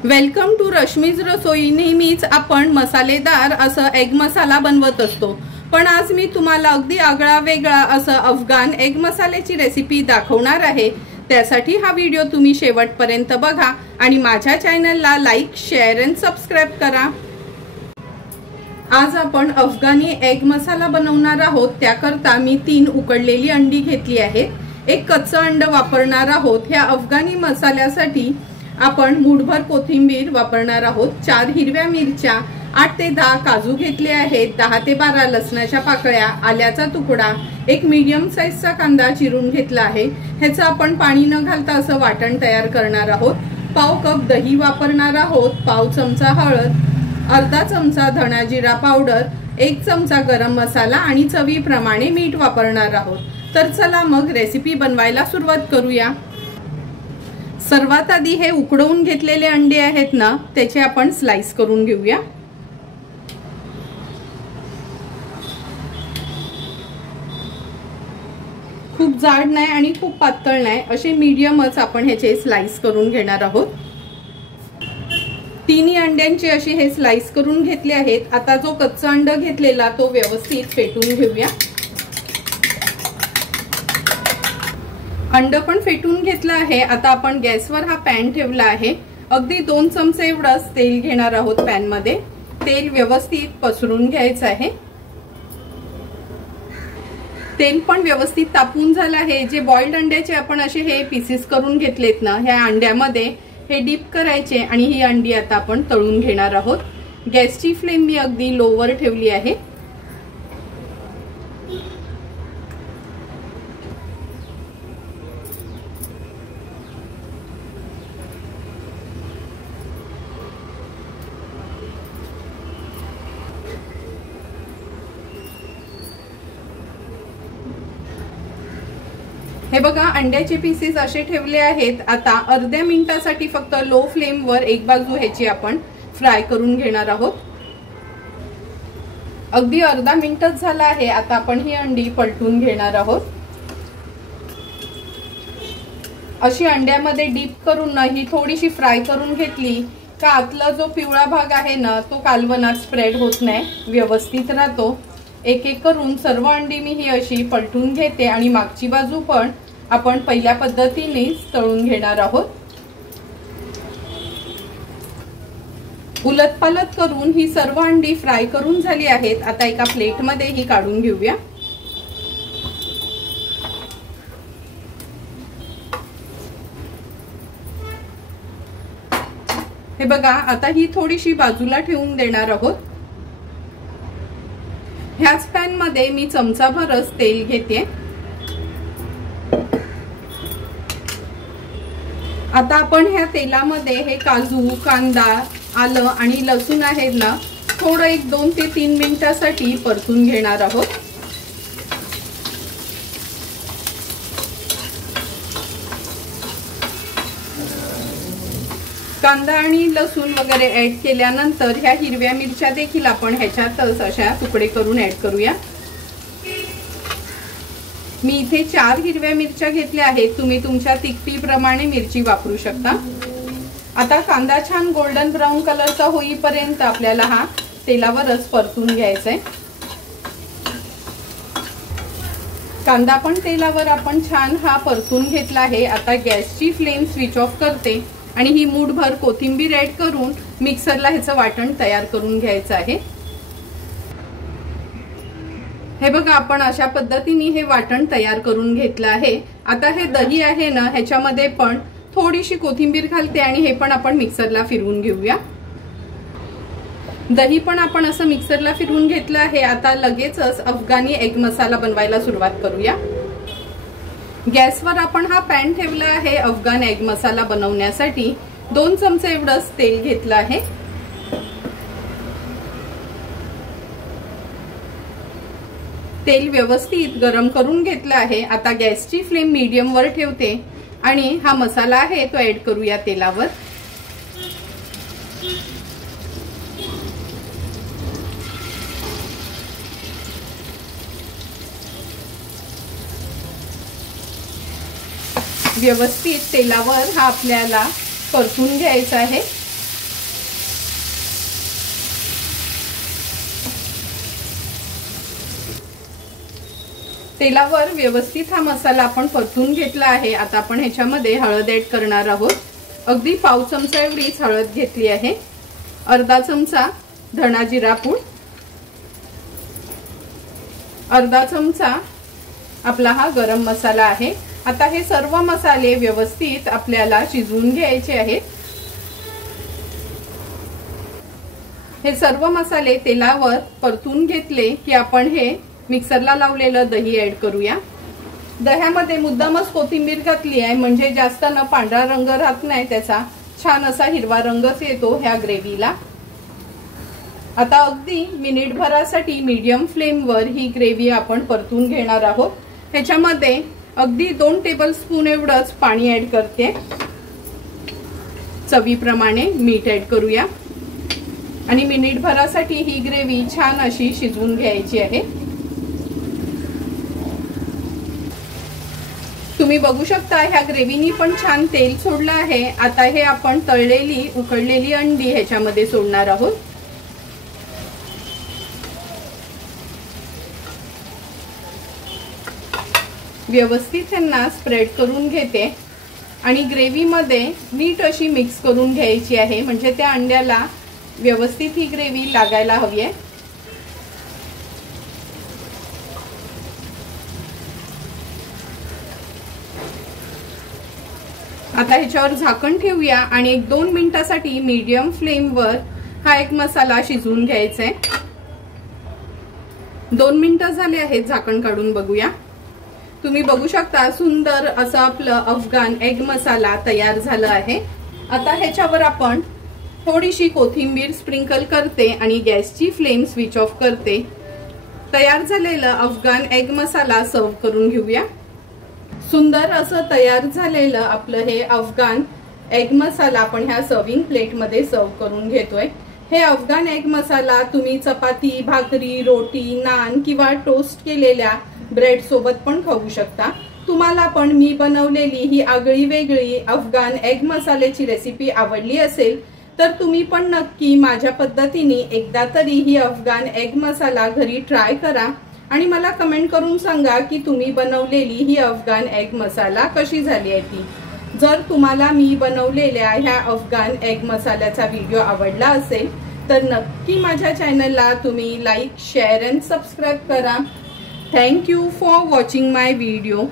Welcome to Rashmi's रसोई। नेहमीच आपण मसालेदार असं एग मसाला बनवत असतो, पण आज मी तुम्हाला अगदी आगळा वेगळा असं अफगाण एग मसाल्याची रेसिपी दाखवणार आहे। त्यासाठी हा व्हिडिओ तुम्ही शेवटपर्यंत बघा आणि माझ्या चॅनलला लाईक, शेअर आणि सबस्क्राइब करा। आज आपण अफगाणी एग मसाला बनवणार आहोत। त्याकरता मी 3 उकडलेली अंडी घेतली आहेत। एक कच्चं अंड वापरणार आहोत। ह्या अफगाणी मसाल्यासाठी आपण मूठभर कोथिंबीर वापरणार आहोत। 4 हिरव्या मिरच्या, 8 ते 10 काजू घेतले आहेत, 10 ते 12 लसणाच्या पाकळ्या, आल्याचा तुकडा, एक मीडियम साईजचा कांदा चिरून घेतला आहे। ह्याचं आपण पाणी न घालता असं वाटण तयार करणार आहोत। पाव कप दही वापरणार आहोत, पाव चमचा हळद, अर्धा चमचा धना जिरा पावडर, 1 चमचा गरम मसाला आणि चवीप्रमाणे मीठ वापरणार आहोत। तर चला मग रेसिपी बनवायला सुरुवात करूया। सर्वात आधी हे उकडवून घेतलेले अंडे आहेत ना, त्याचे आपण स्लाइस करून घेऊया। खूप जाड नाही आणि खूप पातळ नाही, असे मीडियमच आपण ह्याचे स्लाइस करून घेणार आहोत। तिन्ही अंड्यांचे असे हे स्लाइस करून घेतले आहेत। आता जो कच्चा अंड घेतलेला तो व्यवस्थित फेटून घेऊया। अंड पण फेटून घेतलं आहे। आता आपण गॅसवर हा पॅन ठेवला आहे। अगदी 2 चमचे एवढंच तेल घेणार आहोत। पॅन मध्ये तेल व्यवस्थित पसरून घ्यायचं आहे। तेल पण व्यवस्थित तापून झालं आहे। जे बॉइल्ड अंड्याचे आपण असे हे पीसेस करून घेतलेत ना, ह्या अंड्यामध्ये हे डीप करायचे आणि ही अंडी आता आपण तळून घेणार आहोत। गॅसची फ्लेम मी अगदी लोवर ठेवली आहे। हे बघा, अंड्याचे पीसेस असे ठेवले आहेत। आता अर्ध्या मिनिटासाठी फक्त लो फ्लेम वर एक बाजू ह्याची आपण फ्राय करून घेणार आहोत। अगदी अर्धा मिनिटच झाला आहे। आता आपण ही अंडी पलटून घेणार आहोत। अशी अंड्यामध्ये डीप करून ही थोडीशी फ्राय करून घेतली का आतला जो पिवळा भाग आहे ना, तो कालवणात स्प्रेड होत नाही, व्यवस्थित राहतो। एक एक करून सर्व अंडी मी ही अशी पलटून घेते आणि मागची बाजू पण आपण पहिल्या पद्धतीने तळून घेणार आहोत। उलटपालट करून ही सर्व अंडी फ्राय करून झाली आहेत। आता एका प्लेट मध्ये ही काढून घेऊया। हे बघा, आता ही थोडीशी बाजूला ठेवून देणार आहोत। ह्याच पॅन मध्ये मी चमचाभरच तेल घेते। आता आपण ह्या तेलामध्ये हे काजू, कांदा, आलं आणि लसूण आहे ना, थोडं एक 2 ते 3 मिनिटांसाठी परतून घेणार आहोत। कांदा आणि लसूण वगैरे ऍड केल्यानंतर ह्या हिरव्या मिरच्या देखील आपण ह्याच्यातच अशा तुकडे करून ऍड करूया। मी इथे 4 हिरव्या मिरच्या घेतल्या आहेत। तुम्ही तुमच्या तिखटीप्रमाणे मिरची वापरू शकता। आता कांदा छान गोल्डन ब्राऊन कलरचा होईपर्यंत आपल्याला हा तेलावरच परतून घ्यायचा आहे। कांदा पण तेलावर आपण छान हा परतून घेतला आहे। आता गॅसची फ्लेम स्विच ऑफ करते आणि ही मूठभर कोथिंबीर ऍड करून मिक्सरला ह्याचं वाटण तयार करून घ्यायचं आहे। हे बघा, आपण अशा पद्धतीने हे वाटण तयार करून घेतलं आहे। आता हे दही आहे ना, ह्याच्यामध्ये पण थोडीशी कोथिंबीर घालते आणि हे पण आपण मिक्सरला फिरवून घेऊया। दही पण आपण असं मिक्सरला फिरवून घेतलं आहे। आता लगेचच अफगाणी एग मसाला बनवायला सुरुवात करूया। गॅसवर आपण हा पॅन ठेवला आहे। अफगाण एग मसाला बनवण्यासाठी 2 चमचे एवढंच तेल घेतलं आहे। तेल व्यवस्थित गरम करून घेतलं आहे। आता गॅसची फ्लेम मीडियम वर ठेवते आणि हा मसाला आहे तो ऍड करूया तेलावर। व्यवस्थित तेलावर हा आपल्याला परतून घ्यायचा आहे। तेलावर व्यवस्थित हा मसाला आपण परतून घेतला आहे। आता आपण ह्याच्यामध्ये हळद ऍड करणार आहोत। अगदी पाव चमचा एवढीच हळद घेतली आहे। अर्धा चमचा धना जिरा पूड, अर्धा चमचा आपला हा गरम मसाला आहे। आता हे सर्व मसाले व्यवस्थित आपल्याला शिजवून घ्यायचे आहेत। हे सर्व मसाले तेलावर परतून घेतले की आपण हे मिक्सरला लावलेलं दही ऍड करूया। दह्यामध्ये मुद्दामच कोथिंबीर घातली आहे म्हणजे जास्त न पांढरा रंग राहत नाही, त्याचा छान असा हिरवा रंगच येतो ह्या ग्रेव्हीला। आता अगदी मिनिटभरासाठी मीडियम फ्लेमवर ही ग्रेव्ही आपण परतून घेणार आहोत। ह्याच्यामध्ये अगदी 2 टेबलस्पून एवढंच पाणी ऍड करते। चवीप्रमाणे मीठ ऍड करूया आणि मिनिटभरासाठी ही ग्रेव्ही छान अशी शिजवून घ्यायची आहे। तुम्ही बघू शकता ह्या ग्रेव्हीनी पण छान तेल सोडलं आहे। आता हे आपण तळलेली उकडलेली अंडी ह्याच्यामध्ये सोडणार आहोत। व्यवस्थित त्यांना स्प्रेड करून घेते आणि ग्रेव्हीमध्ये नीट अशी मिक्स करून घ्यायची आहे म्हणजे त्या अंड्याला व्यवस्थित ही ग्रेव्ही लागायला हवी आहे। आता ह्याच्यावर झाकण ठेवूया आणि 1-2 मिनिटासाठी मीडियम फ्लेमवर हा एक मसाला शिजवून घ्यायचा आहे। 2 मिनिटं झाले आहेत, झाकण काढून बघूया। तुम्ही बघू शकता सुंदर असं आपलं अफगाण एग मसाला तयार झाला आहे। आता ह्याच्यावर आपण थोडीशी कोथिंबीर स्प्रिंकल करते आणि गॅसची फ्लेम स्विच ऑफ करते। तयार झालेला अफगाण एग मसाला सर्व करून घेऊया। सुंदर असं तयार झालेलं आपलं हे अफगाण एग मसाला आपण ह्या सर्विंग प्लेट मध्ये सर्व करून घेतोय। हे अफगाण एग मसाला तुम्ही चपाती, भाकरी, रोटी, नान किंवा टोस्ट केलेल्या ब्रेड सोबत पण खाऊ शकता। तुम्हाला पण मी बनवलेली ही आगळी वेगळी अफगाण एग मसाल्याची रेसिपी आवडली असेल तर तुम्ही पण नक्की माझ्या पद्धतीने एकदा तरी ही अफगाण एग मसाला घरी ट्राय करा आणि मला कमेंट करून सांगा की तुम्ही बनवलेली ही अफगाण एग मसाला कशी झाली आहे ती। जर तुम्हाला मी बनवलेल्या ह्या अफगाण एग मसाल्याचा व्हिडिओ आवडला असेल तर नक्की माझ्या चॅनलला तुम्ही लाईक, शेअर अँड सबस्क्राईब करा। Thank you for watching my video.